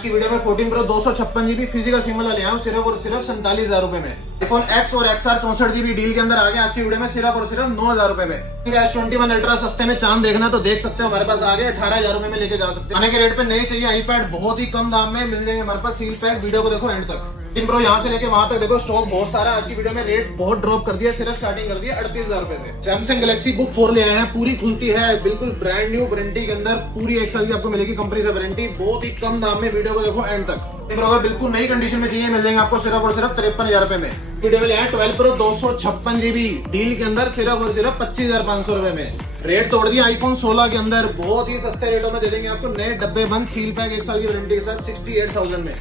की वीडियो में 14 Pro 256 GB physical SIM वाला ले आया हूँ सिर्फ और सिर्फ 47,000 रुपए में। iPhone X और XR 64 GB डील के अंदर आ गया आज की वीडियो में सिर्फ और सिर्फ 9,000 रुपए में। S21 अल्ट्रा सस्ते में चांद देखना तो देख सकते हो, हमारे पास आ गया 18,000 रुपए में लेके जा सकते हैं। आने के रेट पे नहीं चाहिए iPad बहुत ही कम दाम में मिल जाएंगे हमारे पास सील पैक। वीडियो को देखो एंड तक। 14 Pro यहाँ से लेके वहां तक देखो स्टॉक बहुत सारा। आज की वीडियो में रेट बहुत ड्रॉप कर दिया, सिर्फ स्टार्टिंग कर दिया 38,000 रुपए से। Samsung Galaxy Book 4 ले आए हैं, पूरी खुलती है बिल्कुल ब्रांड न्यू वारंटी के अंदर, पूरी 1 साल की आपको मिलेगी कंपनी से वारंटी, बहुत ही कम दाम में। वीडियो को देखो एंड तक। अगर बिल्कुल नई कंडीशन में चाहिए मिल जाएंगे आपको सिर्फ और सिर्फ 53,000 रुपए में। वीडियो में ले आए 12 Pro 256 GB डील के अंदर सिर्फ और सिर्फ 25,500 रुपए में। रेट तोड़ दिया iPhone 16 के अंदर, बहुत ही सस्ते रेटों में दे देंगे आपको नए डब्बे बंद सील पैक 1 साल की वारंटी के साथ 68,000 में।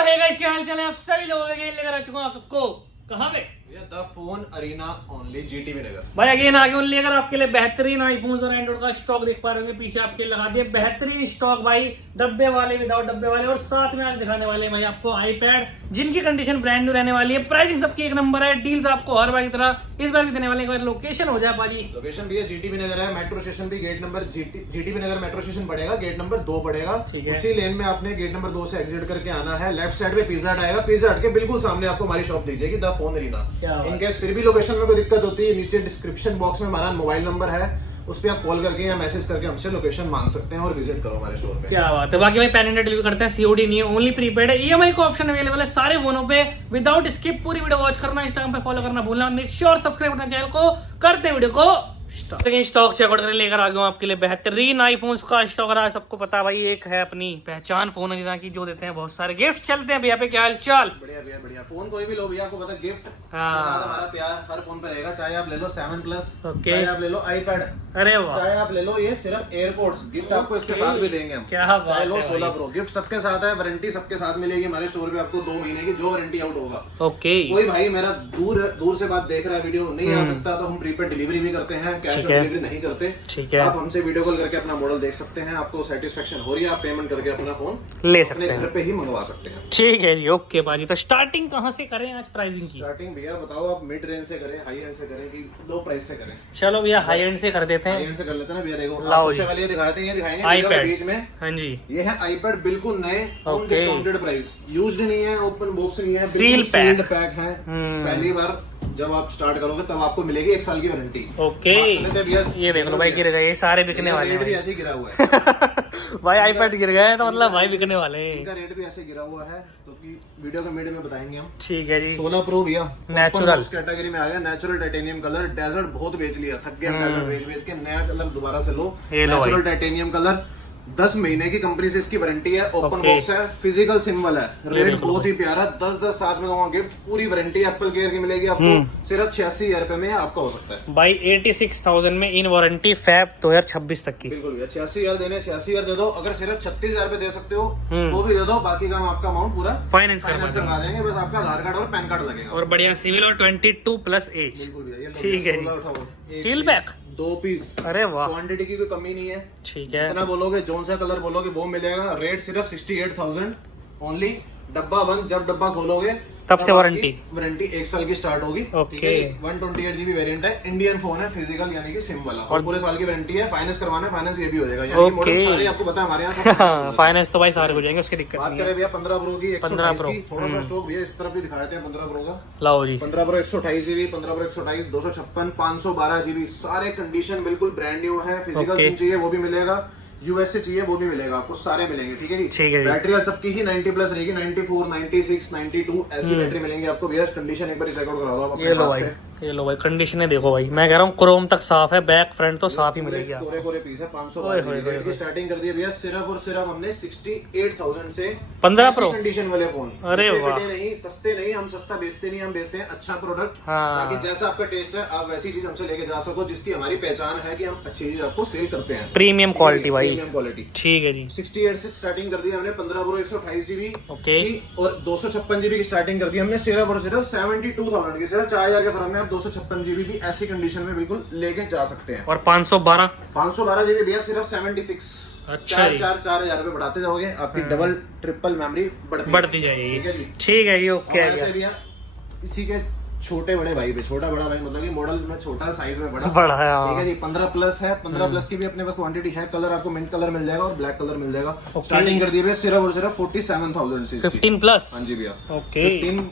हे गाइस, क्या हाल चाल है आप सभी लोगों के? लेकर आ चुका हूं आप सबको कहां पे? The phone arena only GT Nagar. भाई अगेन आगे उन लेकर आपके लिए बेहतरीन आईफोन्स और एंड्रॉइड का स्टॉक देख पा रहे होंगे, पीछे आपके लगा दिए बेहतरीन स्टॉक भाई, डब्बे वाले विदाउट डब्बे वाले, और साथ में आज दिखाने वाले हैं भाई आपको आईपैड जिनकी कंडीशन ब्रांड न्यू रहने वाली है। प्राइसिंग सबकी एक नंबर है, डील्स आपको हर बार की तरह इस बार भी देने वाले। एक बार लोकेशन हो जाए पाजी। लोकेशन भी है GT नगर है, मेट्रो स्टेशन भी गेट नंबर GT नगर मेट्रो स्टेशन पड़ेगा, गेट नंबर 2 पड़ेगा। उसी लेन में आपने गेट नंबर 2 से एग्जिट करके आना है। लेफ्ट साइड पे पिज्जा हट आएगा, पिज्जा हट के बिल्कुल सामने आपको हमारी शॉप दिख जाएगी द फोन अरीना। इनकेस फिर भी लोकेशन में कोई दिक्कत होती है, नीचे डिस्क्रिप्शन बॉक्स में हमारा मोबाइल नंबर है, उस पर आप कॉल करके या मैसेज करके हमसे लोकेशन मांग सकते हैं और विजिट करो हमारे स्टोर पे। क्या बात है। बाकी भाई पैन इंडिया डिलीवर करते हैं, सीओडी नहीं है, ओनली प्रीपेड है। EMI का ऑप्शन अवेलेबल है सारे फोनों पे। विदाउट स्किप पूरी वीडियो वॉच करना, इंस्टाग्राम पे फॉलो करना भूलना। मेक श्योर सब्सक्राइब करना चैनल को। करते हैं वीडियो को स्टॉक चेकआउट करके लेकर आ गया हूं आपके लिए बेहतरीन आईफोन्स का स्टॉक। रहा सबको पता भाई, एक है अपनी पहचान फोन अरीना की, जो देते हैं बहुत सारे गिफ्ट। चलते हैं भैया पे, क्या हाल चाल? बढ़िया भैया बढ़िया। फोन कोई भी लो भैया, आपको पता गिफ्ट हाँ। साथ हमारा प्यार हर फोन पे रहेगा। चाहे आप ले लो 7 Plus, ओके, चाहे आप ले लो iPad, अरे वाह, चाहे आप ले लो ये सिर्फ एयरपोर्ट्स, गिफ्ट आपको इसके साथ भी देंगे हम। क्या बात चाहे लो है 16 Pro, गिफ्ट सबके साथ है, वारंटी सबके साथ मिलेगी हमारे स्टोर पे आपको 2 महीने की, जो वारंटी आउट होगा। ओके। कोई भाई मेरा दूर से बात देख रहा है, वीडियो नहीं आ सकता तो हम प्रीपेड डिलीवरी भी करते हैं, कैश ऑन डिलीवरी नहीं करते। ठीक है, आप हमसे वीडियो कॉल करके अपना मॉडल देख सकते हैं, आपको सेटिस्फेक्शन हो रही है, आप पेमेंट करके अपना फोन ले सकते हैं, घर पे ही मंगवा सकते हैं। ठीक है जी, ओके बाजी। तो स्टार्टिंग कहाँ से करें आज प्राइसिंग की? स्टार्टिंग भैया बताओ, आप मिड रेंज से करें, हाई एंड से करें कि लो प्राइस से करें? चलो भैया हाई एंड से कर देते हाई हैं। एंड से कर लेते हैं ना भैया। देखो लाओ सबसे जी। पहले ये दिखाते हैं, ये दिखाएंगे वीडियो के बीच में। हाँ जी, ये है iPad बिल्कुल नए, ओके। डिस्काउंटेड प्राइस, यूज्ड नहीं है, ओपन बॉक्स नहीं है, सील सील्ड पैक है। पहली बार जब आप स्टार्ट करोगे तब आपको मिलेगी 1 साल की वारंटी। ओके, ये देख लो भाई, गिर गए, ये सारे बिकने वाले रेट भी हैं ऐसे ही गिरा हुआ है। भाई आईपैड गिर गए तो मतलब भाई बिकने वाले हैं। इनका रेट भी ऐसे गिरा हुआ है, तो कि वीडियो के मिड में बताएंगे हम। ठीक है जी। 16 Pro भैया नेचुरल कैटेगरी में आ गया, नेचुरल टाइटेनियम कलर। डेजर्ट बहुत बेच लिया, थक गया डेजर्ट बेच के, नया कलर दोबारा से लो। नेचुरल टाइटेनियम कलर, 10 महीने की कंपनी से इसकी वारंटी है, ओपन बॉक्स है, फिजिकल सिम वाला है। रेट बहुत ही प्यारा, 10 साथ में वहाँ गिफ्ट, पूरी वारंटी एप्पल केयर की मिलेगी आपको सिर्फ 86,000 रुपए में आपका हो सकता है भाई। 86,000 में इन वारंटी फैब 2026 तक की। बिल्कुल भैया। 86,000 देने, 86,000 दे दो। अगर सिर्फ 36,000 रुपए दे सकते हो वो भी दे दो, बाकी का हम आपका अमाउंट पूरा फाइनेंस करवा देंगे। बस आपका आधार कार्ड और पैन कार्ड लगेगा और बढ़िया सिविल और 22+ एज। बिल्कुल भैया। ठीक है जी, सील बैक 2 पीस, अरे वाह, क्वांटिटी की कोई कमी नहीं है। ठीक है। जितना बोलोगे, जोन सा कलर बोलोगे वो मिलेगा। रेट सिर्फ 68,000 ओनली। डब्बा बंद, जब डब्बा खोलोगे तब से वारंटी 1 साल की स्टार्ट होगी। ओके। 128 GB वेरिएंट है, इंडियन फोन है, फिजिकल यानी कि सिम वाला, और पूरे साल की वारंटी है। फाइनेंस करवाना है, फाइनेंस ये भी हो जाएगा, यानी कि मॉडल सारे आपको पता है हमारे यहाँ। फाइनेंस तो भाई सारे हो जाएंगे, उसकी दिक्कत बात नहीं करें भैया 15 Pro की, 15 Pro की थोड़ा सा स्टॉक भैया इस तरफ भी दिखाते हैं 15 Pro का। लाओ जी। 15 Pro 128 GB, 15 Pro 128, 256, 512 GB, सारे कंडीशन बिल्कुल ब्रांड न्यू है। फिजिकल सिम चाहिए वो भी मिलेगा, US से चाहिए वो भी मिलेगा, आपको सारे मिलेंगे। ठीक है जी, ठीक है जी। बैटरी सबकी ही 90+ रहेगी, 94, 96, 92 ऐसी बैटरी मिलेंगी आपको भैया। कंडीशन एक बार चेकआउट करा दो आप अपने हाथ से। ये लो भाई, कंडीशन है देखो भाई, मैं कह रहा हूँ क्रोम तक साफ है, बैक फ्रंट तो साफ ही मिलेगी आपको। कोरे पीस है, 512 की स्टार्टिंग कर दी है भैया सिर्फ और सिर्फ हमने 68,000 से। 15 Pro कंडीशन वाले फोन, अरे वाह, नहीं सस्ते नहीं, हम सस्ता बेचते नहीं, हम बेचते हैं अच्छा प्रोडक्ट, हाँ। ताकि जैसा आपका टेस्ट है आप वैसी चीज हमसे लेके जा सको, जिसकी हमारी पहचान है कि हम अच्छी चीज आपको सेल करते हैं। प्रीमियम क्वालिटी भाई, प्रीमियम क्वालिटी। ठीक है जी। 68 से स्टार्टिंग कर दी हमने 15 Pro 128 GB ओके, और 256 GB की स्टार्टिंग कर दी हमने सिर्फ और सिर्फ 72,000 की। सिर्फ 4,000 के फर्म में आप 256 GB की ऐसी कंडीशन में बिल्कुल लेके जा सकते हैं। और 512 GB भैया सिर्फ 76। अच्छा, 4,000 रुपए बढ़ाते जाओगे, आपकी डबल ट्रिपल मेमोरी बढ़ती जाएगी। ठीक है जी, ठीक है जी, ओके भैया इसी के छोटे बड़े भाई पे, छोटा बड़ा भाई मतलब कि मॉडल में छोटा, साइज में बड़ा बड़ा है, ठीक है जी। 15 प्लस है, 15 प्लस की भी अपने पास क्वांटिटी है। कलर आपको मिंट कलर मिल जाएगा और ब्लैक कलर मिल जाएगा। स्टार्टिंग कर दी भैया सिर्फ और सिर्फ 47,000 से 15 प्लस। हाँ जी भैया। ओके 15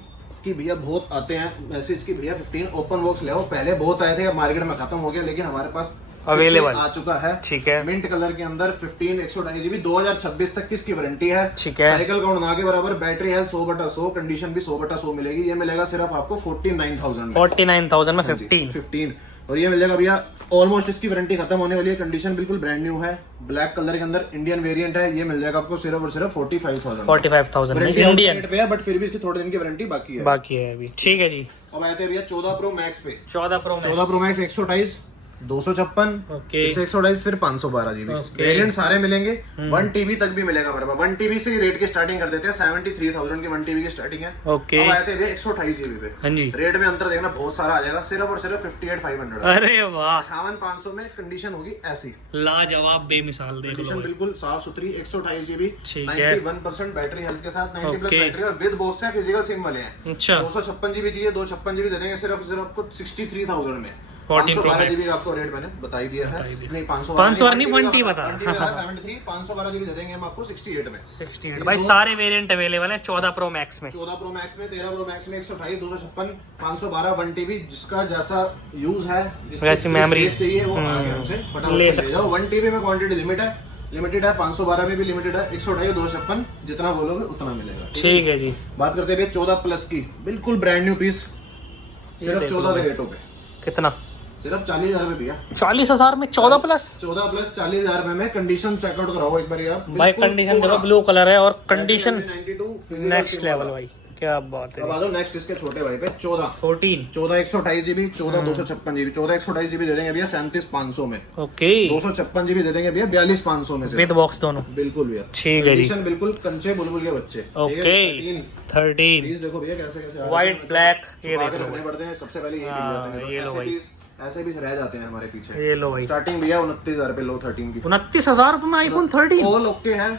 की भैया बहुत आते हैं मैसेज की भैया 15 ओपन बॉक्स ले आओ। पहले बहुत आए थे, अब मार्केट में खत्म हो गया, लेकिन हमारे पास अवेलेबल आ चुका है। ठीक है। मिंट कलर के अंदर 15 128 GB 2026 तक की इसकी वारंटी है। ठीक है। साइकिल काउंट ना के बराबर, बैटरी हेल्थ 100/100, कंडीशन भी 100/100 मिलेगी। ये मिलेगा सिर्फ आपको 49,000 में। 49,000 में 15। और ये मिल जाएगा भैया, ऑलमोस्ट इसकी वारंटी खत्म होने वाली है। कंडीशन बिल्कुल ब्रांड न्यू है, ब्लैक कलर के अंदर इंडियन वेरिएंट है। ये मिल जाएगा आपको सिर्फ और सिर्फ 45,000 में इंडियन पे है, बट फिर भी इसकी थोड़े दिन की वारंटी बाकी है। बाकी है अभी। ठीक है जी। अब आते हैं भैया 14 प्रो मैक्स पे। 14 प्रो 128 256 ओके 128 फिर 512 GB वेरिएंट सारे मिलेंगे। 1 TB तक भी मिलेगा हमारे पास। 1 TB से रेट की स्टार्टिंग कर देते हैं। 73,000 की 1 TB की स्टार्टिंग है। ओके अब आते हैं भैया 128 GB पे। हाँ जी। रेट में अंतर देखना बहुत सारा आ जाएगा। सिर्फ और सिर्फ 58,500। अरे वाह, 58,500 में कंडीशन होगी ऐसी, लाजवाब बेमिसाल। देख कंडीशन लो बिल्कुल साफ सुथरी। 128 GB ठीक है। 91% बैटरी हेल्थ के साथ, 90 प्लस ओके। बैटरी और विद बॉक्स है, फिजिकल सिम वाले हैं। अच्छा 256 GB चाहिए, 256 GB दे देंगे सिर्फ सिर्फ आपको 63,000 में। 14 Pro 512 GB आपको रेट मैंने बता ही दिया है। नहीं 512 नहीं, 1T बता। 73 512 GB दे देंगे हम आपको 68 में। 68 भाई सारे वेरिएंट अवेलेबल है 14 प्रो मैक्स में। 14 प्रो मैक्स में, 13 प्रो मैक्स में 128 256 512 1 TB, जिसका जैसा यूज है, वैसी मेमोरी चाहिए वो आगे हमसे फटाफट ले से ले जाओ। 1 TB में क्वांटिटी लिमिटेड है 512 में भी लिमिटेड है। 128 256 जितना बोलोगे उतना मिलेगा। ठीक है जी। बात करते हैं 14 प्लस की, बिल्कुल ब्रांड न्यू पीस, सिर्फ 14 के रेटों पे। कितना? सिर्फ 40,000 रुपए भैया। 40,000 में 14 प्लस 40,000 रुपए में। कंडीशन चेकआउट कराओ एक बार आप भाई। कंडीशन देखो, ब्लू कलर है और कंडीशन 92 नेक्स्ट लेवल भाई, क्या बात है। अब आ जाओ नेक्स्ट इसके छोटे भाई पे 14 14 128 GB 14 256 GB 14 128 GB दे देंगे भैया 37,500 में। ओके 256 GB दे देंगे भैया 42,500 में से विद बॉक्स दोनों। बिल्कुल भैया। ठीक है जी। कंडीशन बिल्कुल कंचे बुलबुल के बच्चे। ओके 13 पीस देखो भैया कैसे कैसे व्हाइट ब्लैक, ये आगे देखो रखने पड़ते हैं। सबसे पहले ये दिख जाते हैं, ये लो ऐसे भाई। पीस ऐसे भी रह जाते हैं हमारे पीछे। ये लो भाई। स्टार्टिंग भैया 29,000 रुपए लो 13 की। 29,000 रुपए में आईफोन 13। ऑल ओके है।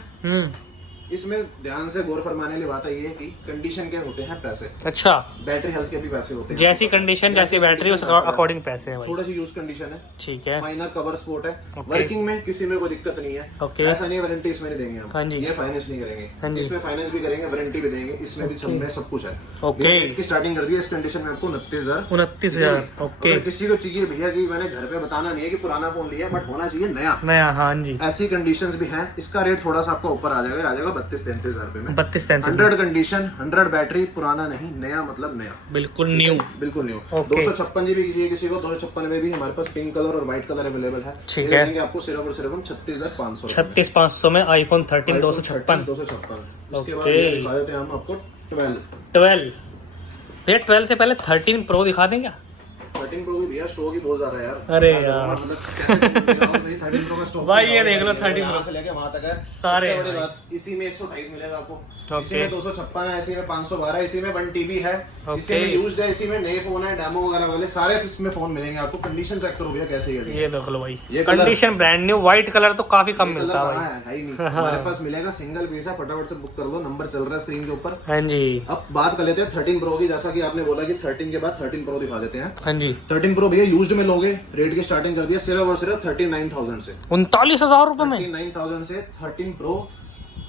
इसमें ध्यान से गौर फरमाने वाली बात ये है कि कंडीशन के होते हैं पैसे, अच्छा बैटरी हेल्थ के भी पैसे होते हैं। जैसी कंडीशन जैसी बैटरी उस अकॉर्डिंग पैसे हैं भाई। थोड़ी सी यूज कंडीशन है, ठीक है। माइनर कवर स्पोर्ट है। ओके। वर्किंग में किसी में कोई दिक्कत नहीं है। ओके। ऐसा नहीं वारंटी इसमें नहीं देंगे हम। हाँ जी। ये फाइनेंस नहीं करेंगे। हाँ जी। इसमें फाइनेंस भी करेंगे, वारंटी भी देंगे। इसमें भी सब में सब कुछ है। ओके। की स्टार्टिंग कर दी है इस कंडीशन में आपको 29,000। 29,000 ओके। अगर किसी को चाहिए भैया कि मैंने घर पे बताना नहीं है कि पुराना फोन लिया, बट होना चाहिए नया, नया। हाँ जी। ऐसी कंडीशंस भी हैं। इसका रेट थोड़ा सा आपको ऊपर आ जाएगा 32-33,000 रुपए में। 32-33 100 कंडीशन 100 बैटरी, पुराना नहीं, नया मतलब नया, बिल्कुल न्यू। बिल्कुल न्यू। ओके। 256 GB की चाहिए किसी को, 256 में भी हमारे पास पिंक कलर और व्हाइट कलर अवेलेबल है। ठीक ये है। देंगे आपको सिर्फ और सिर्फ हम 36,500 36,500 में आईफोन 13 256। 256। उसके बाद ओके। ये दिखा देते हैं हम आपको 12 भैया। 12 से पहले 13 प्रो दिखा दें क्या? 13 प्रो की भैया स्टॉक ही बहुत ज्यादा है यार। अरे यार। मतलब कैसे 13 प्रो का स्टॉक भाई ये देख लो 13 यहाँ से लेके वहां तक है। सारे सबसे बड़ी हैं बात, इसी में 128 मिलेगा आपको, ओके। इसी में 256 है, इसी में 512, इसी में 1 TB है, ओके। इसी में यूज्ड है, इसी में नए फोन है, डेमो वगैरह वाले सारे इसमें फोन मिलेंगे आपको। कंडीशन चेक करो भैया कैसे है। ये देख लो भाई, ये colour- condition brand new. White colour तो काफी कम ये कलर मिलता है कहाँ भाई। है ही नहीं हमारे पास मिलेगा। सिंगल पीस है, फटाफट से बुक कर लो, नंबर चल रहा है स्क्रीन के ऊपर। हाँ जी। अब बात कर लेते हैं 13 प्रो की। जैसा कि आपने बोला कि 13 के बाद 13 प्रो दिखा देते हैं। हाँ जी। 13 प्रो भैया यूज्ड में लोगे, रेट की स्टार्टिंग कर दिया सिर्फ और सिर्फ 39,000 से। 39,000 रुपए में 39,000 से 13 प्रो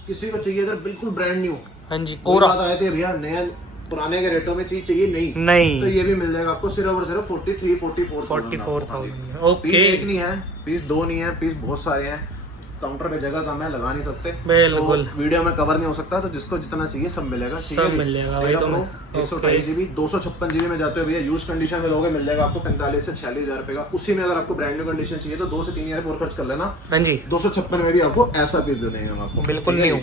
किसी को चाहिए अगर बिल्कुल ब्रांड न्यू। हाँ जी। कोई कोरा बात आए थे भैया, नया पुराने के रेटों में चीज चाहिए नहीं, नहीं तो ये भी मिल जाएगा आपको सिर्फ और सिर्फ 44,000 44,000 पीस ओके। एक नहीं है, पीस दो नहीं है, पीस बहुत सारे हैं। काउंटर पे जगह कम है, लगा नहीं सकते, बिल्कुल। तो वीडियो में कवर नहीं हो सकता, तो जिसको जितना चाहिए सब मिलेगा। ठीक सब है, मिल जाएगा भाई। तो 128 GB 256 GB में जाते हो भैया, यूज कंडीशन में लोगे मिल जाएगा आपको 45 से 46,000 रुपए का। उसी में अगर आपको ब्रांड न्यू कंडीशन चाहिए तो 2 से 3 हजार और खर्च कर लेना। हाँ जी। 256 में भी आपको ऐसा पीस दे देंगे हम आपको, बिल्कुल ठीक है? न्यू।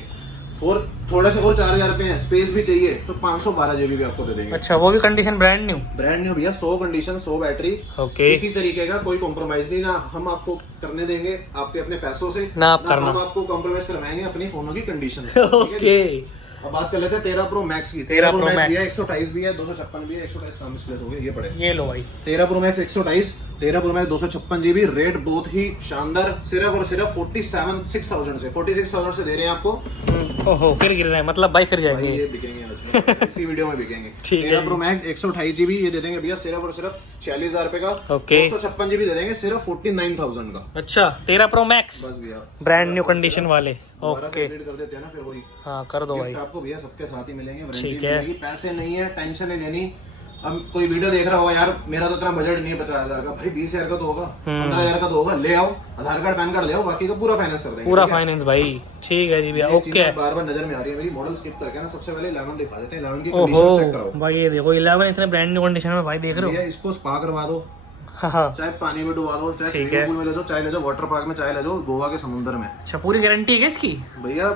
और थोड़े से और 4,000 रुपए है, स्पेस भी चाहिए तो 512 GB भी आपको दे देंगे। अच्छा, वो भी condition brand new. Brand new भैया, 100 कंडीशन 100 बैटरी, ओके। इसी तरीके का कोई कॉम्प्रोमाइज नहीं, ना हम आपको करने देंगे आपके अपने पैसों से, ना आप करना। हम आपको कॉम्प्रोमाइज करवाएंगे अपनी फोनों की कंडीशन से। ओके। अब बात कर लेते हैं 13 प्रो मैक्स की। 13 प्रो Pro मैक्स Max। भी है, 128 भी है, 256 भी है। 128 काम मिसप्लेस हो गया, ये पड़े। ये लो भाई। 13 pro max 128, 13 pro max 256 GB, rate बहुत ही शानदार, सिर्फ और सिर्फ 46,000 से 46,000 से दे रहे हैं आपको। ओहो, फिर गिर रहे हैं मतलब भाई, फिर भाई जाएंगे। ये बिकेंगे आज में। इसी वीडियो में बिकेंगे। ठीक है 13 प्रो मैक्स 128 GB ये दे देंगे भैया सिर्फ और सिर्फ 46,000 रुपए का। ओके 256 GB दे देंगे सिर्फ 49,000 का। अच्छा 13 प्रो मैक्स बस भैया ब्रांड न्यू कंडीशन वाले। दोबारा से ओके अपडेट कर देते हैं ना फिर वही हाँ कर दो भाई। गिफ्ट आपको भैया सबके साथ ही मिलेंगे, वारंटी ठीक है। मिलेगी, पैसे नहीं है, टेंशन नहीं लेनी। अब कोई वीडियो देख रहा होगा यार मेरा तो इतना बजट नहीं है 50,000 का, भाई 20,000 का तो होगा, 15,000 का तो होगा, ले आओ आधार कार्ड पैन कार्ड ले आओ, बाकी का पूरा फाइनेंस कर देंगे। पूरा फाइनेंस भाई ठीक है जी भैया। ये चीज़ ओके बार बार नजर में आ रही है मेरी, मॉडल स्किप करके ना सबसे पहले 11 दिखा देते हैं, 11 की कंडीशन चेक कराओ ओहो भाई ये देखो 11 इतने ब्रांड न्यू कंडीशन में भाई देख रहे भैया। इसको स्पा करवा दो, हो। हाँ चाहे पानी में डुबा दो, चाहे ठीक स्विमिंग है। पूल में ले दो, चाहे ले जाओ वाटर पार्क में, चाहे ले जाओ गोवा के समुद्र में। अच्छा पूरी गारंटी है क्या इसकी? भैया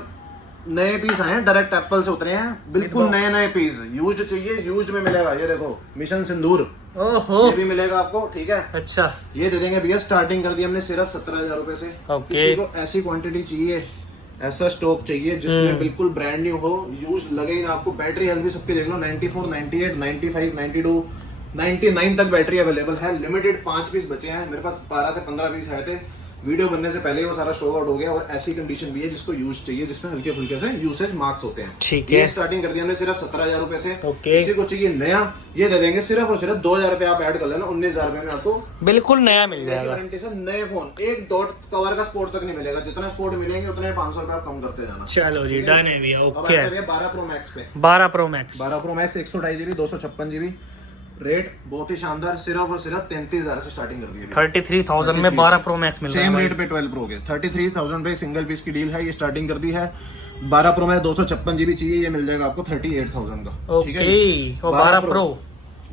नए पीस आए हैं, डायरेक्ट एप्पल से उतरे हैं, बिल्कुल नए पीस। यूज्ड चाहिए यूज्ड में मिलेगा, ये देखो मिशन सिंदूर ओहो ये भी मिलेगा आपको, ठीक है। अच्छा ये दे देंगे भैया, स्टार्टिंग कर दी हमने सिर्फ 17,000 रुपए से। ओके। किसी को ऐसी क्वांटिटी चाहिए, ऐसा स्टॉक चाहिए जिसमें बिल्कुल ब्रांड न्यू हो, यूज लगे ही ना आपको। बैटरी हेल्थ भी सबके देख लो, 94, 98, 95, 92, 99 तक बैटरी अवेलेबल है। लिमिटेड 5 पीस बचे हैं, मेरे पास 12 से 15 पीस आए थे, वीडियो बनने से पहले ही वो सारा स्टॉक आउट हो गया। और ऐसी कंडीशन भी है जिसको यूज चाहिए, जिसमें हल्के फुल्के से यूसेज मार्क्स होते हैं। ठीक ये है। स्टार्टिंग कर दी हमने सिर्फ 17,000 रुपए से। ओके। किसी को चाहिए नया, ये दे देंगे सिर्फ और सिर्फ 2,000 रुपए आप ऐड कर लेना, 19,000 रुपए में आपको बिल्कुल नया मिल जाएगा। गारंटी से नए फोन। एक डॉट कवर का स्पोर्ट तक नहीं मिलेगा, जितना स्पोर्ट मिलेंगे उतने 500 रुपए आप कम करते जाना। चलो जी डन है भैया। अब ओके आते हैं 12 प्रो मैक्स पे। 12 pro max 12 pro max 128 GB 256 GB, rate बहुत ही शानदार, सिर्फ और सिर्फ 33,000 से स्टार्टिंग कर दी है। 33,000 में 12 प्रो मैक्स मिल रहा है सेम भाई। रेट पे 12 प्रो के 33,000 पे एक सिंगल पीस की डील है, ये स्टार्टिंग कर दी है। 12 प्रो में 256 GB चाहिए, ये मिल जाएगा आपको 38,000 का। ठीक है जी? ओके और 12 प्रो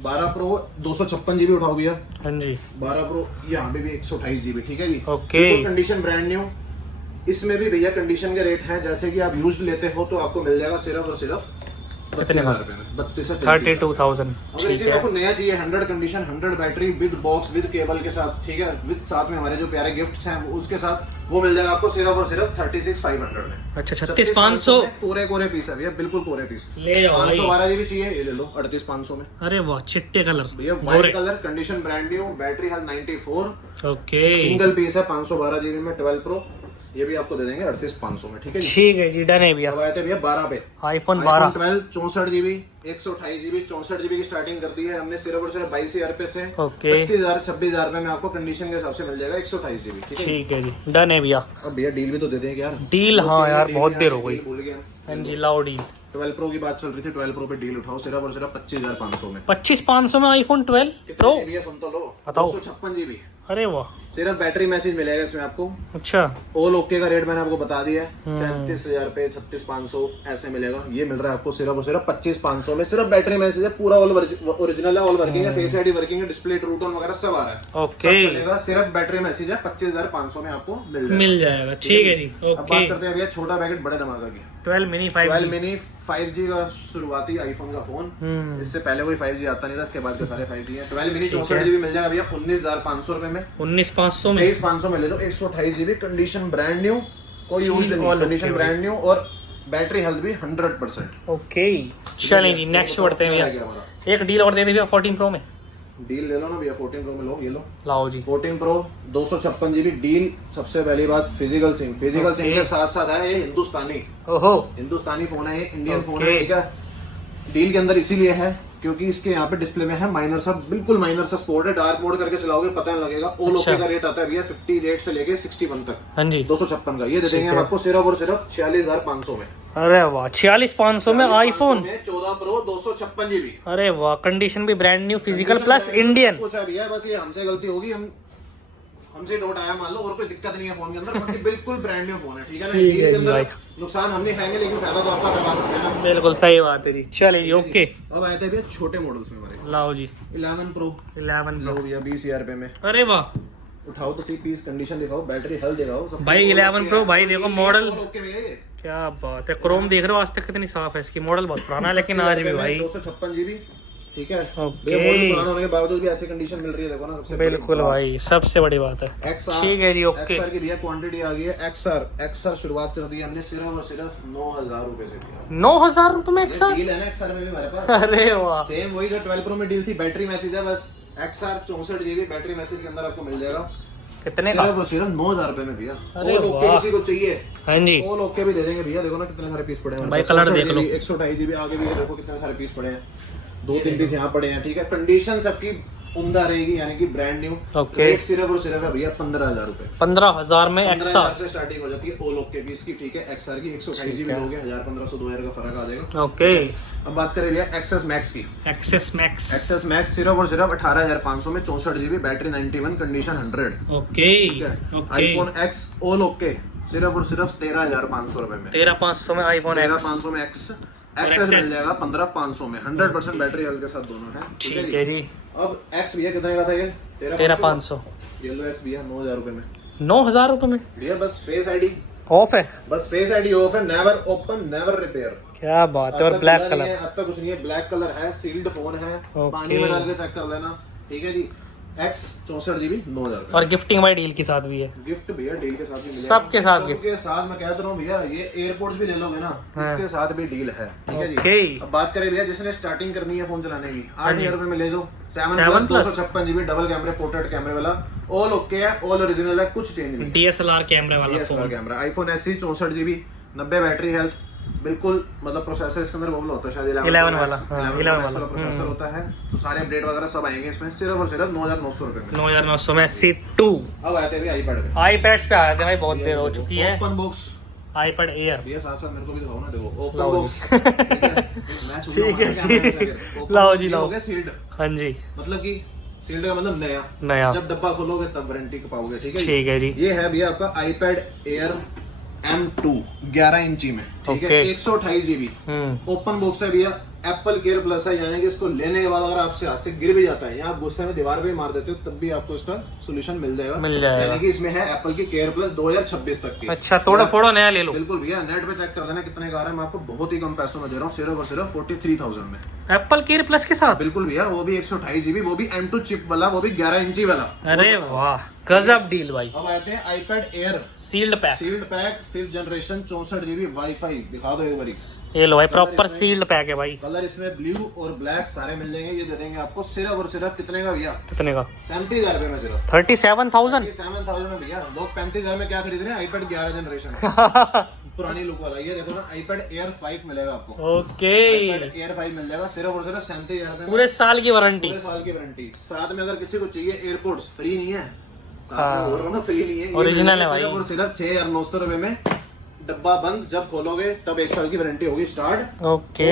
12 प्रो 256 GB उठाओ भैया। हाँ जी 12 प्रो यहाँ पे भी 128 GB, ठीक है जी। ओके। कंडीशन ब्रांड न्यू, इसमें भी भैया कंडीशन के रेट हैं, जैसे कि आप यूज्ड लेते हो तो आपको मिल जाएगा सिर्फ और सिर्फ 32,000 रुपए में, 32 से 32,000। अगर ठीक इसी में है आपको नया चाहिए 100 condition 100 battery with box with cable के साथ, ठीक है, विद साथ में हमारे जो प्यारे गिफ्ट्स हैं उसके साथ, वो मिल जाएगा आपको सिर्फ और सिर्फ 36,500 में। अच्छा 36,500 में कोरे पीस है भैया, बिल्कुल कोरे पीस। ले जाओ भाई। 512 GB चाहिए, ये ले लो 38,500 में। अरे वाह चिट्टे कलर भैया white colour, condition brand new, battery health 94, okay single piece है 512 GB में 12 प्रो, ये भी आपको दे देंगे 38,500 में, ठीक है जी। ठीक है जी डन है भैया। अब आए थे भैया 12 पे, आईफोन 12 12 64 GB 128 GB 64 GB की स्टार्टिंग कर दी है हमने सिर्फ और सिर्फ 22,000 रुपए से। ओके 25,000 26,000 रुपए में आपको कंडीशन के हिसाब से मिल जाएगा 128 GB, ठीक है। ठीक है जी डन है भैया। अब भैया डील भी तो दे देंगे यार। डील हाँ यार बहुत देर हो गई। डील भूल गया। हाँ जी लाओ डील। 12 प्रो की बात चल रही थी, 12 प्रो पे डील उठाओ सिर्फ और सिर्फ 25,500 में। 25,500 में आईफोन 12 प्रो। कितने भैया सुन तो लो, बताओ। 256 GB, अरे वाह सिर्फ बैटरी मैसेज मिलेगा इसमें आपको। अच्छा ऑल ओके का रेट मैंने आपको बता दिया है, 37,000 रुपए 36,500 ऐसे मिलेगा। ये मिल रहा है आपको सिर्फ और सिर्फ 25,500 में, सिर्फ बैटरी मैसेज है, पूरा ऑल ओरिजिनल है, ऑल वर्किंग है, फेस आईडी वर्किंग है, डिस्प्ले ट्रू टोन वगैरह सब आ रहा है। ओके सब चलेगा, सिर्फ बैटरी मैसेज है, 25,500 में आपको मिल जाएगा। ठीक है जी अब ओके। बात करते हैं भैया छोटा पैकेट बड़े धमाका की। 12 मिनी 12 5G मिनी 5G का शुरुआती आईफोन का फोन, इससे पहले कोई 5G आता नहीं था, इसके बाद के सारे 5G है। 12 मिनी 64 GB मिल जाएगा भैया 19,500 रुपए में। 19,500 में 23,500 में ले लो, 128 GB, कंडीशन ब्रांड न्यू, कोई यूज नहीं, all condition okay brand new और बैटरी हेल्थ भी 100%। ओके। चलें जी नेक्स्ट बढ़ते हैं भैया। एक डील और दे दे भैया 14 प्रो में। डील ले लो ना भैया, 14 प्रो में लो, ये लो लाओ जी 14 प्रो 256 GB डील। सबसे पहली बात फिजिकल सिम, फिजिकल सिम के साथ साथ है ये ओहो हिंदुस्तानी फोन है, ये इंडियन फोन है, Okay. ठीक है। डील के अंदर इसीलिए है क्योंकि इसके यहाँ पे डिस्प्ले में है माइनर सा, बिल्कुल माइनर सा स्पोर्ट है, डार्क मोड करके चलाओगे पता नहीं लगेगा। ऑल अच्छा। ओके का रेट आता है भैया 50 रेट से लेके 61 तक, हाँ जी 256 का। ये दे देंगे हम आपको सिर्फ और सिर्फ 46,500 में। अरे वाह 46,500 में आईफोन। 14 pro 256 GB। अरे वाह कंडीशन भी brand new physical plus Indian. कुछ है भैया, बस ये हमसे गलती होगी, हमसे डोट आया मान लो, और कोई दिक्कत नहीं है फोन के अंदर, बाकी बिल्कुल ब्रांड न्यू फोन है, ठीक है ना। ठीक डील है के जी अंदर भाई। नुकसान हम नहीं खाएंगे लेकिन फायदा तो आपका करवा सकते हैं ना। बिल्कुल सही बात है जी। चलिए ओके अब आए थे भैया छोटे मॉडल्स में हमारे, लाओ जी 11 प्रो 11 लो प्रो। भैया 20,000 रुपए में। अरे वाह उठाओ तो सी पीस, कंडीशन दिखाओ, बैटरी हेल्थ दिखाओ सब। भाई 11 प्रो भाई देखो मॉडल ओके भैया, ये क्या बात है। क्रोम देख रहे हो आज तक कितनी साफ है इसकी। मॉडल बहुत पुराना है लेकिन आज भी भाई 256 GB, ठीक है। ओके। भैया मॉडल पुराना होने के बावजूद भी ऐसी कंडीशन मिल रही है, देखो ना, सबसे बड़ी बिल्कुल बात। भाई सबसे बड़ी बात है। XR, ठीक है जी ओके। XR की भैया क्वांटिटी आ गई है। XR शुरुआत कर दी है हमने सिर्फ और सिर्फ 9,000 रुपए से दिया। 9,000 रुपए में एक साथ। डील है ना XR में भी हमारे पास, अरे वाह सेम वही जो 12 प्रो में डील थी, बैटरी मैसेज है बस। XR 64 GB बैटरी मैसेज के अंदर आपको मिल जाएगा। कितने का? सिर्फ और सिर्फ 9,000 रुपए में भैया। अरे ऑल ओके वाह। किसी को चाहिए हाँ जी ऑल ओके भी दे देंगे भैया। देखो ना कितने सारे पीस पड़े हैं भाई, कलर देख लो। 128 GB आगे भी देखो कितने सारे पीस पड़े हैं। 2-3 पीस यहाँ पड़े हैं, ठीक है। कंडीशन सबकी उम्दा रहेगी, यानी कि ब्रांड न्यू। ओके। रेट सिर्फ और सिर्फ है भैया 15,000 रुपए। 15,000 में 15,000 एक्सआर। से स्टार्टिंग हो जाती है ऑल ओके पीस की, ठीक है। एक्सआर की 128 GB लोगे 1,000-1,500 2,000 का फर्क आ जाएगा। ओके। अब बात करें भैया एक्सेस मैक्स की। XS Max. एक्सेस मैक्स सिर्फ और सिर्फ 18,500 में 64 GB, बैटरी 91, कंडीशन 100, ओके ठीक है। Okay. IPhone x all okay सिर्फ और सिर्फ 13,500 रुपए में। 13,500 में आईफोन एक्स। 13,500 में एक्स एक्सेस मिल जाएगा 15,500 में। 100% बैटरी हेल्थ के साथ दोनों है, ठीक है जी। अब एक्स भैया कितने का था ये? 13,500। येलो एक्स भैया 9,000 रुपए में 9,000 रुपए में भैया। बस फेस आईडी ऑफ है। बस फेस आईडी ऑफ है। Never open never repair. क्या बात है। और ब्लैक कलर। अब तक कुछ नहीं है, ब्लैक कलर है, सील्ड फोन है, पानी में डाल के चेक कर लेना, ठीक है जी। एक्स 64 GB 9,000 रुपए। और गिफ्टिंग भाई डील के साथ भी है। गिफ्ट भैया डील के साथ भी मिलेगा। सबके साथ गिफ्ट। सबके साथ मैं कहता हूँ भैया, ये एयरपोर्ट्स भी ले लोगे ना, इसके साथ भी डील है, ठीक है ओके। जी। अब बात करें भैया जिसने स्टार्टिंग करनी है फोन चलाने की, 8,000 रुपए में ले जाओ 7 7 प्लस 256 GB डबल कैमरे पोर्ट्रेट कैमरे वाला। ऑल ओके है, ऑल ओरिजिनल है, कुछ चेंज नहीं। DSLR कैमरा वाला DSLR phone. Camera. IPhone SE 64 GB 90 battery health, बिल्कुल मतलब प्रोसेसर इसके अंदर वो वाला होता है शायद 11 वाला। 11 वाला प्रोसेसर होता है। तो सारे अपडेट वगैरह सब आएंगे इसमें सिर्फ और सिर्फ 9,900 रुपए में। 9,900 में C2। अब आते हैं आईपैड पे। आईपैड्स पे आए थे भाई, बहुत देर हो चुकी है। Open box iPad air. भैया साथ साथ मेरे को भी दिखाओ ना, देखो ओपन लाओ बॉक्स, ठीक है जी। लाओ जी, लाओ। हो गया सील्ड, हाँ जी। मतलब कि सील्ड का मतलब नया। नया। जब डब्बा खोलोगे तब वारंटी पाओगे, ठीक है। ठीक है जी। ये है भैया आपका आईपैड एयर M2 11 इंची में, ठीक है। ओके। 128 GB ओपन बॉक्स है भैया। एप्पल केयर प्लस है, यानी कि इसको लेने के बाद अगर आपसे हाथ से गिर भी जाता है या आप गुस्से में दीवार पे मार देते हो तब भी आपको इसका सोल्यूशन मिल जाएगा। मिल जाएगा। यानी कि इसमें है एप्पल की केयर प्लस 2026 तक की। अच्छा, थोड़ा फोड़ो नया ले लो। बिल्कुल भैया, नेट पे चेक कर देना कितने का आ रहा है। मैं आपको बहुत ही कम पैसों में दे रहा हूँ, सिर्फ और सिर्फ 43,000 में। एप्पल केयर प्लस के साथ। बिल्कुल भैया, वो भी 128 GB, वो भी M2 चिप वाला, वो भी 11 इंची वाला। अरे वाह, गजब डील भाई। अब आते हैं iPad Air sealed pack. Sealed pack 5th generation 64 GB WiFi. दिखा दो एक बारी। ये लो भाई, प्रॉपर सील्ड पैक है भाई। कलर इसमें ब्लू और ब्लैक सारे मिल जाएंगे। ये दे देंगे आपको सिर्फ और सिर्फ कितने का भैया? कितने का? 37,000 रुपए में सिर्फ। 37,000। 37,000 में भैया। लोग 35,000 में क्या खरीद रहे हैं? आईपैड 11 जनरेशन पुरानी लुक वाला। ये देखो ना, आईपैड एयर 5 मिलेगा आपको। ओके। आईपैड एयर 5 मिल जाएगा सिर्फ और सिर्फ 37,000 रुपए में। पूरे साल की वारंटी। पूरे साल की वारंटी। साथ में अगर किसी को चाहिए एयरपोर्ट्स, फ्री नहीं है, साथ में और फ्री नहीं है, ओरिजिनल है भाई। सिर्फ और सिर्फ 6,900 रुपए में। डब्बा बंद, जब खोलोगे तब 1 साल की वारंटी होगी स्टार्ट। ओके।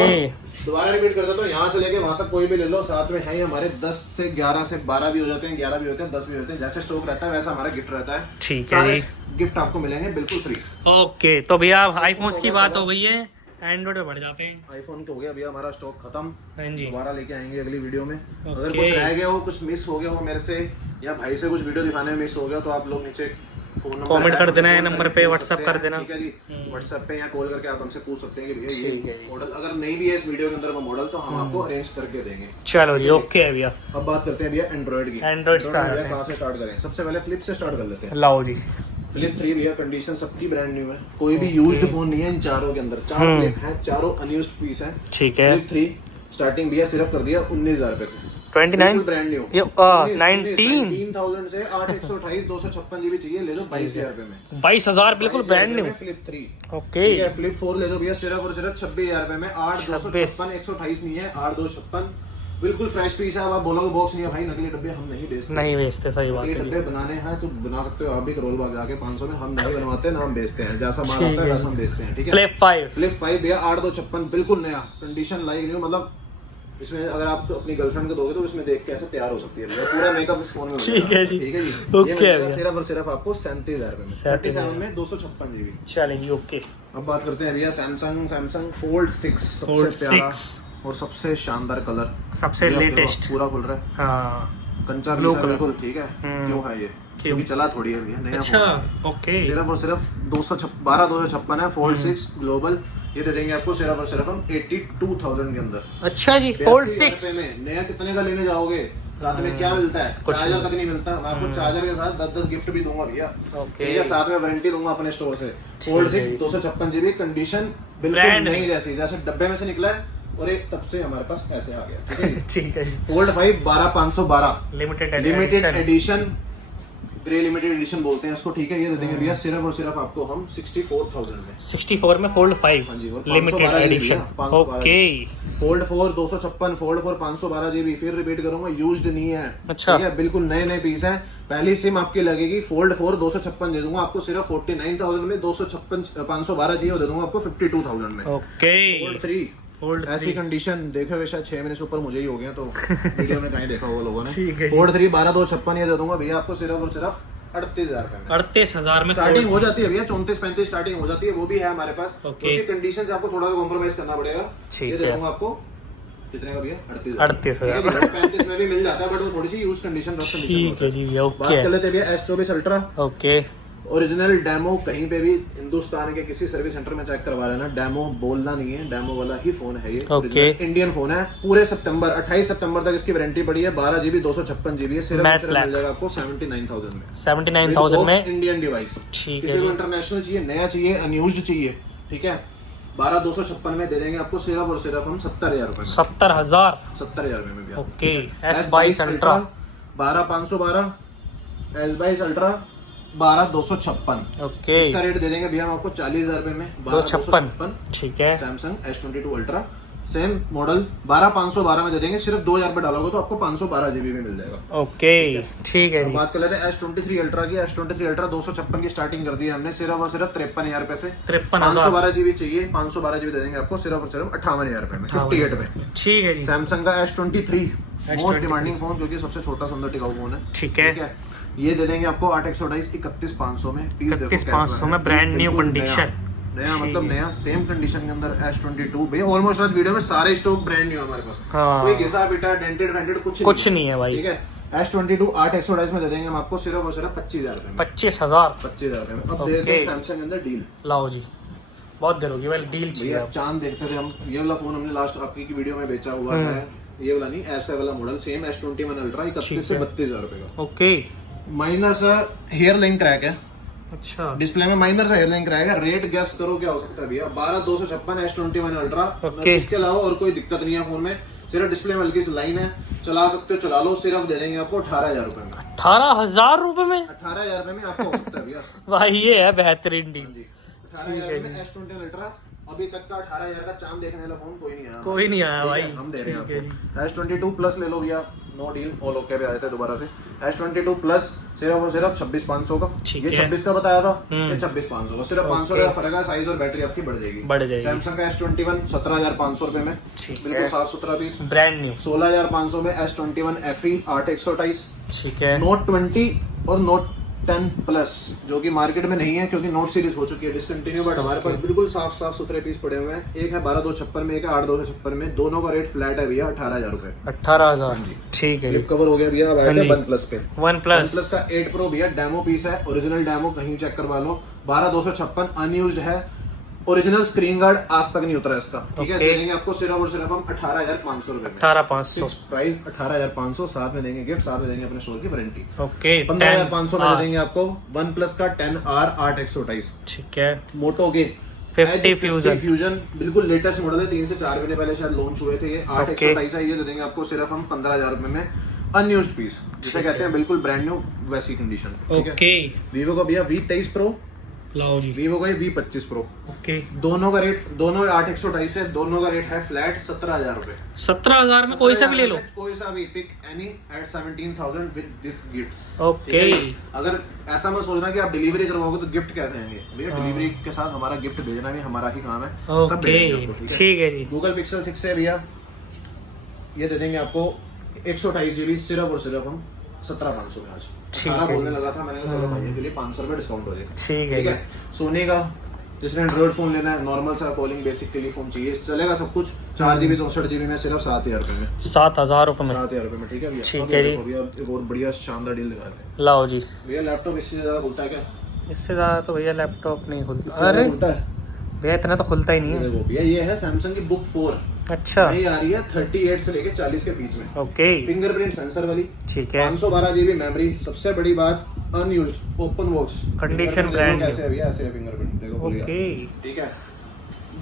दोबारा रिपीट कर देता हूँ, यहाँ से लेके वहां तक कोई भी ले लो। साथ में है हमारे 10 से 11 से 12 भी हो जाते हैं, 11 भी होते हैं, 10 भी होते हैं। जैसे स्टॉक रहता है वैसा हमारा गिफ्ट रहता है। ठीक है जी। गिफ्ट आपको मिलेंगे बिल्कुल फ्री। ओके, तो भैया आईफोन्स की बात हो गई है, एंड्रॉइड पे बढ़ जाते हैं। आईफोन हो गया भैया हमारा स्टॉक खत्म। हाँ जी। दोबारा लेके आएंगे अगली वीडियो में। अगर ओके। कुछ रह गया हो, कुछ मिस हो गया हो मेरे से या भाई से कुछ वीडियो दिखाने में मिस हो गया, तो आप लोग नीचे फोन नंबर कमेंट कर देना है, कॉल नंबर करके पे पूछ व्हाट्सएप सकते कर हैं, देना। ठीक है जी। व्हाट्सएप पे या कॉल करके आप हमसे पूछ सकते हैं कि भैया ठीक है ये जी। मॉडल अगर नहीं भी है इस वीडियो के अंदर वो मॉडल, तो हम आपको अरेंज करके देंगे। चलो जी, ओके है भैया। अब बात करते हैं भैया एंड्रॉइड की। Android पे आते हैं। कहाँ से स्टार्ट करें? सबसे पहले फ्लिप से स्टार्ट कर लेते हैं। लाओ जी। फ्लिप 3 भैया, कंडीशन सबकी ब्रांड न्यू है, कोई भी यूज्ड फोन नहीं है इन चारों के अंदर। 4 फ्लिप है, चारों अनयूज्ड पीस है। ठीक है। फ्लिप 3 स्टार्टिंग भैया सिर्फ कर दिया 19,000 रुपए से। 29 ब्रांड न्यू। ये 19,000 से 8,128 256 GB चाहिए, ले लो 22,000 रुपए में। 22,000 बिल्कुल ब्रांड न्यू। Flip 3 okay. ठीक है। फ्लिप 4 ले लो भैया सिर्फ और सिर्फ 26,000 रुपए में। 8,256 128 नहीं है, 8,256 बिल्कुल फ्रेश पीस है। अब आप बोलोगे बॉक्स नहीं है भाई, नकली डब्बे हम नहीं बेचते। नहीं बेचते, सही बात नकली है। डब्बे बनाने हैं तो बना सकते हो आप भी, करोल बाग जाके 500 में। हम नहीं बनवाते ना, हम बेचते हैं। जैसा माल आता है वैसा हम बेचते हैं, ठीक है। फ्लिप 5। फ्लिप 5 भैया 8,256 बिल्कुल नया, कंडीशन लाइक न्यू। मतलब इसमें अगर आप तो अपनी गर्लफ्रेंड को दोगे तो इसमें देख के ऐसे तैयार हो सकती है भैया। पूरा मेकअप इस फोन में हो ठीक है जी। ठीक है जी। ओके ये मिलेगा भैया। सिर्फ और सिर्फ आपको 37,000 रुपए में। 37 में 256 GB। चलेंगे, ओके। अब बात करते हैं भैया सैमसंग फोल्ड 6 Fold सबसे प्यारा 6 और सबसे शानदार कलर, सबसे ये आपके लेटेस्ट। पूरा खुल रहा है, हाँ। कंचा Blue भी color। बिल्कुल ठीक है। क्यों है ये? क्योंकि चला थोड़ी है भैया, नया अच्छा, फोन है। ओके। सिर्फ और सिर्फ 256 है। फोल्ड 6 ग्लोबल ये दे देंगे आपको सिर्फ और सिर्फ हम 82,000 के अंदर। अच्छा जी, फोल्ड 82,000 6 में नया कितने का लेने जाओगे? साथ में क्या मिलता है? चार्जर तक नहीं मिलता। मैं आपको चार्जर के साथ 10-10 गिफ्ट भी दूंगा भैया। ओके। ठीक है, साथ में वारंटी दूंगा अपने स्टोर से। फोल्ड 6 256 GB, कंडीशन बिल्कुल Brand नहीं जैसी, जैसे डब्बे में से निकला है और एक तब से हमारे पास ऐसे आ गया, ठीक है जी। ठीक है जी। Fold 5 12,512 limited limited edition grey limited edition बोलते हैं इसको, ठीक है। ये दे देंगे भैया सिर्फ और सिर्फ आपको हम 64,000 में। 64 में फोल्ड 5 हाँ जी, और लिमिटेड 512 एडिशन। 512 ओके, फोल्ड 4 256, फोल्ड 4 512 GB। फिर रिपीट करूंगा, यूज्ड नहीं है, अच्छा। ठीक है, बिल्कुल नए नए पीस हैं। पहली सिम आपकी लगेगी फोल्ड 4 256 दे दूंगा आपको सिर्फ 49,000 में। 256 512 चाहिए वो दे दूंगा आपको 52,000 में। ओके, फोल्ड 3 फोल्ड ऐसी कंडीशन देखे हुए शायद 6 महीने से ऊपर मुझे ही हो गया, तो वीडियो में कहीं देखा होगा लोगों ठीक ने। है जी। फोल्ड 3 12,256 ये दे दूंगा भैया आपको सिर्फ और सिर्फ 38,000 रुपए में। 38,000 में स्टार्टिंग हो जाती है भैया, 34-35 स्टार्टिंग हो जाती है, वो भी है हमारे पास। ओके। उसकी कंडीशन से आपको थोड़ा सा कॉम्प्रोमाइज करना पड़ेगा। ठीक ये दे है। दूंगा आपको कितने का भैया? 38,000। 35 में भी मिल जाता है, बट वो थोड़ी सी यूज कंडीशन ठीक है जी भैया, बात कर ओके लेते हैं भैया S24 ultra okay. Original demo. कहीं पे भी हिंदुस्तान के किसी सर्विस सेंटर में चेक करवा लेना, डेमो बोलना नहीं है, डेमो वाला ही फोन है ये। ओके। इंडियन फोन है। पूरे सितंबर 28 सितंबर तक इसकी वारंटी पड़ी है। 12 GB 256 GB है। सिर्फ Matte सिर्फ black। मिल जाएगा आपको 79,000 में। 79,000 में इंडियन डिवाइस। ठीक है किसी को जी। इंटरनेशनल चाहिए, नया चाहिए, अनयूज्ड चाहिए, ठीक है, 12,256 में दे देंगे आपको सिर्फ और सिर्फ हम 70,000 रुपए में। 70,000। 70,000 रुपए में भैया। Okay. S22 ultra 12,512, S22 ultra 12,256। Okay, इसका रेट दे देंगे भैया हम आपको 40,000 रुपए में। 256 ठीक है। Samsung S22 ultra same model 12,512 में दे देंगे। सिर्फ 2,000 रुपए डालोगे तो आपको 512 GB में मिल जाएगा। ओके, ठीक है अब जी। बात कर लेते हैं S23 अल्ट्रा की। S23 अल्ट्रा 256 की स्टार्टिंग कर दी है हमने सिर्फ और सिर्फ 53,000 रुपए से। 53,000 512 GB चाहिए, 512 GB दे देंगे आपको सिर्फ और सिर्फ 58,000 रुपए में, 58 में। ठीक है जी, सैमसंग का S23 मोस्ट डिमांडिंग फोन, क्योंकि सबसे छोटा सुंदर टिकाऊ फोन है, ठीक है। ये दे देंगे आपको 8/128 31,500 में। पीस देखो 31,500 में, ब्रांड न्यू कंडीशन। नया मतलब नया सेम कंडीशन के अंदर S22 भैया। ऑलमोस्ट आज वीडियो में सारे स्टॉक ब्रांड न्यू है हमारे पास। हाँ। कोई घिसा पिटा डेंटेड वेंटेड कुछ नहीं है भाई। ठीक है। S22 8/128 में दे देंगे हम आपको सिर्फ और सिर्फ 25,000 रुपए में। 25,000। 25,000 रुपए में। अब दे देते हैं सैमसंग के अंदर डील। लाओ जी, बहुत देर होगी भाई, डील चाहिए। भैया चांद देखते थे हम। ये वाला फोन हमने लास्ट आपकी की वीडियो में बेचा हुआ है। ये वाला नहीं, ऐसा वाला मॉडल सेम S21 अल्ट्रा 31 से 32,000 रुपए का। ओके, माइनर सा हेयर लाइन क्रैक है अच्छा डिस्प्ले में, माइनर सा हेयर लाइन क्रैक है। रेट गैस करो क्या हो सकता है भैया? 12,256 S21 अल्ट्रा। ओके। इसके अलावा और कोई दिक्कत नहीं है फोन में, सिर्फ डिस्प्ले में हल्की सी लाइन है। चला सकते हो, चला लो। सिर्फ दे देंगे आपको 18,000 रुपए में। 18,000 रुपए में 18,000 रुपए में आपको हो सकता है भैया। भाई, ये है बेहतरीन डील। जी 18,000 में S21 अल्ट्रा। अभी तक का 18,000 का चांद देखने वाला फोन कोई नहीं आया। कोई नहीं आया ठीक भाई, है, हम दे रहे हैं ठीक है आपको। S22 प्लस ले लो भैया, नो डील। ऑल ओके पे आए थे दोबारा से। S22 प्लस सिर्फ और सिर्फ 26,500 का। ठीक ये है। 26 का बताया था, ये 26,500 का। सिर्फ 500 का फर्क है, साइज और बैटरी आपकी बढ़ जाएगी। बढ़ जाएगी। सैमसंग का S21 17,500 रुपए में, ठीक बिल्कुल है। साफ सुथरा पीस। ब्रांड न्यू, 16,500 में S21 FE 8/128। ठीक है। नोट 20 और नोट 10 प्लस जो कि मार्केट में नहीं है, क्योंकि नोट सीरीज हो चुकी है डिसकंटिन्यू, बट हमारे पास बिल्कुल साफ साफ सुथरे पीस पड़े हुए हैं। एक है 12,256 में, एक है 8,256 में। दोनों का रेट फ्लैट है भैया 18,000 रुपए। 18,000 ठीक है। फ्लिप कवर हो गया भैया। अब आया था वन प्लस पे। वन प्लस OnePlus का 8 Pro भैया डेमो पीस है, ओरिजिनल डेमो, कहीं चेक करवा लो। 12,256 अनयूज्ड है। ओरिजिनल स्क्रीन गार्ड आज तक नहीं उतरा इसका, ठीक है। ओके। दे देंगे आपको सिर्फ और सिर्फ हम 18,500 रुपए में। 18,500 प्राइस 18,500, साथ में देंगे गिफ्ट, साथ में देंगे अपने स्टोर की वारंटी। ओके। 15,500 में दे देंगे आपको वन प्लस का 10R 8/128। ठीक है। मोटो के 50 फ्यूजन बिल्कुल लेटेस्ट मॉडल है, 3 से 4 महीने पहले शायद लॉन्च हुए थे। ये 8/128 है। ये दे देंगे आपको सिर्फ हम 15,000 रुपए में। अनयूज्ड पीस जिसे कहते हैं, बिल्कुल ब्रांड न्यू वैसी कंडीशन। ओके, वीवो का भैया V23 Pro, लाओ जी। वीवो का V25 Pro। ओके, दोनों का रेट, दोनों 8/128 है। दोनों का रेट है फ्लैट 17,000 रुपए। 17,000 में कोई सा भी ले लो। कोई सा भी pick any at 17,000 with this gifts. Okay. अगर ऐसा मत सोचना कि आप डिलीवरी करवाओगे तो गिफ्ट कैसे आएंगे भैया। डिलीवरी के साथ हमारा गिफ्ट भेजना भी हमारा ही काम है। सब ओके, भेजेंगे आपको, ठीक है जी। गूगल पिक्सल 6 है भैया। ये दे देंगे आपको 128 GB सिर्फ और सिर्फ हम 17,500 में। आज 18 बोलने लगा था, मैंने कहा चलो भाइयों के लिए 500 रुपए डिस्काउंट हो जाए। ठीक है। सोनी का जिसने एंड्रॉइड फोन लेना है, नॉर्मल सा कॉलिंग बेसिक के लिए फोन चाहिए, चलेगा सब कुछ। 4 GB 64 GB में सिर्फ 7,000 रुपए में। 7,000 रुपए में 7,000 रुपए में, ठीक है भैया। ठीक अब है देखो भैया, एक और बढ़िया शानदार डील दिखा रहे हैं लाओ जी। भैया। लैपटॉप इससे ज्यादा खुलता है क्या? इससे ज्यादा तो भैया लैपटॉप नहीं खुलता। इससे ज्यादा अरे खुलता है भैया, इतना तो खुलता ही नहीं ये है। देखो भैया, ये है सैमसंग की बुक 4। अच्छा, ये आ रही है 38 से लेके 40 के बीच में। ओके, फिंगरप्रिंट सेंसर वाली, ठीक है। 512 GB मेमोरी। सबसे बड़ी बात, unused open box condition brand कैसे है भैया? ऐसे है फिंगरप्रिंट, देखो बढ़िया, ओके, ठीक है।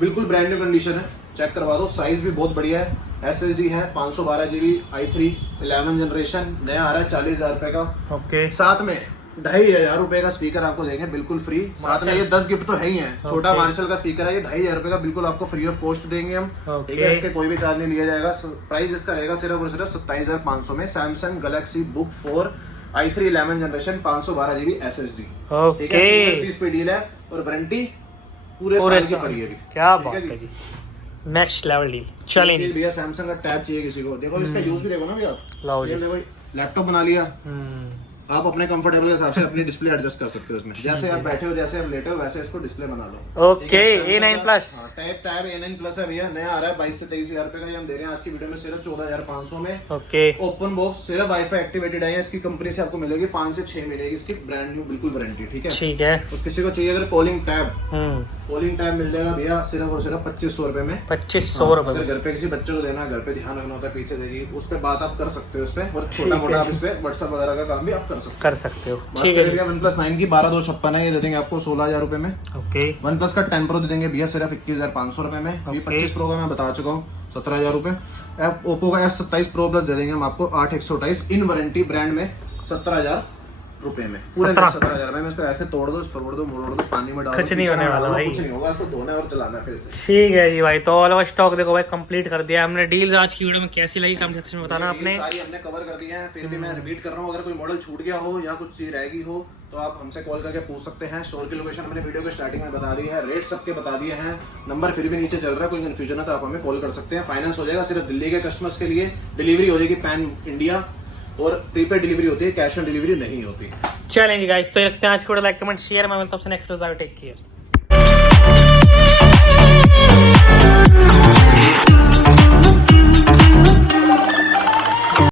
बिल्कुल ब्रांड न्यू कंडीशन है, चेक करवा दो। साइज भी बहुत बढ़िया है। SSD है 512 GB i3 11 जनरेशन, नया आ रहा है 40,000 रुपए का। ओके। साथ में 2,500 रुपए का स्पीकर आपको देंगे बिल्कुल फ्री। साथ में ये 10 गिफ्ट तो है ही है। छोटा मार्शल का स्पीकर है, ये 2,500 रुपए का बिल्कुल आपको फ्री ऑफ कॉस्ट देंगे हम। ठीक है, इसके कोई भी चार्ज नहीं लिया जाएगा। प्राइस इसका रहेगा सिर्फ और सिर्फ 27,500 में। Samsung Galaxy book 4 i3 11 generation 512 GB SSD। ठीक है, सिंगल पीस पे डील है और वारंटी पूरे साल की पड़ी है। क्या बात है जी, नेक्स्ट लेवल डील। चलेंगे भैया सैमसंग का टैब चाहिए किसी को, देखो इसका यूज भी देखो ना भैया। लाओ जी, देखो लैपटॉप बना लिया, आप अपने कंफर्टेबल के हिसाब से अपनी डिस्प्ले एडजस्ट कर सकते हो इसमें। जैसे आप बैठे हो, जैसे आप लेटे हो, वैसे इसको डिस्प्ले बना लो। Okay, A9 plus tab A9 plus है भैया, नया आ रहा है 22 से 23,000 रुपए का। ये हम दे रहे हैं आज की वीडियो में सिर्फ 14,500 में। ओके, ओपन बॉक्स, सिर्फ वाईफाई एक्टिवेटेड है। इसकी कंपनी से आपको मिलेगी 5 से 6 मिलेगी इसकी ब्रांड न्यू बिल्कुल वारंटी। ठीक है, ठीक है। तो किसी को चाहिए अगर कॉलिंग टैब मिल जाएगा भैया सिर्फ और सिर्फ 2,500 रुपए में। 2,500 रुपए। अगर घर पे किसी बच्चे को देना, घर पे ध्यान रखना होता है, पीछे देगी, उस पे बात आप कर सकते हो। उस पे और छोटा मोटा आप इस पे व्हाट्सएप वगैरह का काम भी आप कर सकते हो। ठीक है भैया, OnePlus 9 की 12,256 है, ये दे देंगे आपको 16,000 रुपए में। ओके, OnePlus का 10 Pro दे देंगे भैया सिर्फ 21,500 रुपए में। ये 25 Pro का मैं बता चुका हूँ 17,000 रुपए। ओप्पो का F27 Pro Plus दे देंगे हम आपको 8,128 इन वारंटी ब्रांड में 17,000 रुपए में। पूरे 17,000 में। इसको ऐसे तोड़ दो, फोड़ दो, मोड़ दो, पानी में डाल दो, कुछ नहीं होने वाला भाई, कुछ नहीं होगा। इसको धोना और चलाना फिर से। ठीक है जी भाई, तो ऑल ओवर स्टॉक देखो भाई कंप्लीट कर दिया हमने। डील्स आज की वीडियो में कैसी लगी कमेंट सेक्शन में बताना आपने। सारी हमने कवर कर दी है। फिर भी मैं रिपीट कर रहा हूँ, अगर कोई मॉडल छूट गया हो या कुछ चीज रह गई हो तो आप हमसे कॉल करके पूछ सकते हैं। स्टोर की लोकेशन मैंने वीडियो के स्टार्टिंग में बता दी है, रेट सबके बता दिए हैं, नंबर फिर भी नीचे चल रहा है। कोई कंफ्यूजन है तो आप हमें कॉल कर सकते हैं। फाइनेंस हो जाएगा सिर्फ दिल्ली के कस्टमर्स के लिए, डिलीवरी हो जाएगी पैन इंडिया, और प्रीपेड डिलीवरी होती है, कैश ऑन डिलीवरी नहीं होती। चलेंगे गाइस, तो रखते हैं आज की वीडियो, लाइक कमेंट शेयर। मैं मिलता हूं आपसे नेक्स्ट वीडियो, टेक केयर।